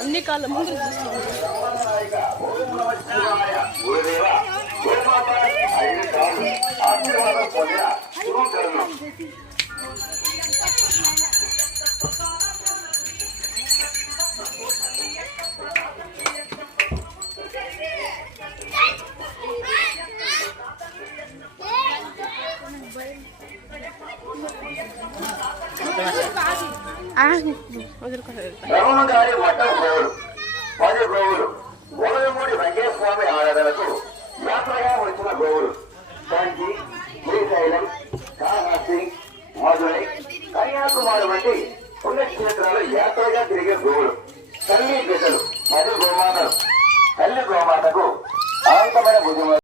అన్ని కాళ్ళ ముందు చూసుకోండి. బ్రహ్మగారి మఠం గోవులు 10 గోవులు గోవిమూడి వెంకటస్వామి ఆరాధనకు యాత్రగా వచ్చిన గోవులు కంచి, శ్రీశైలం, కాళహస్తి, మధురై, కన్యాకుమారి వంటి పుణ్యక్షేత్రాలు యాత్రగా తిరిగే గోవులు. తల్లి బిడ్డలు 10 గోమాతలు. తల్లి గోమాతకు అనంతమైన భుజములు.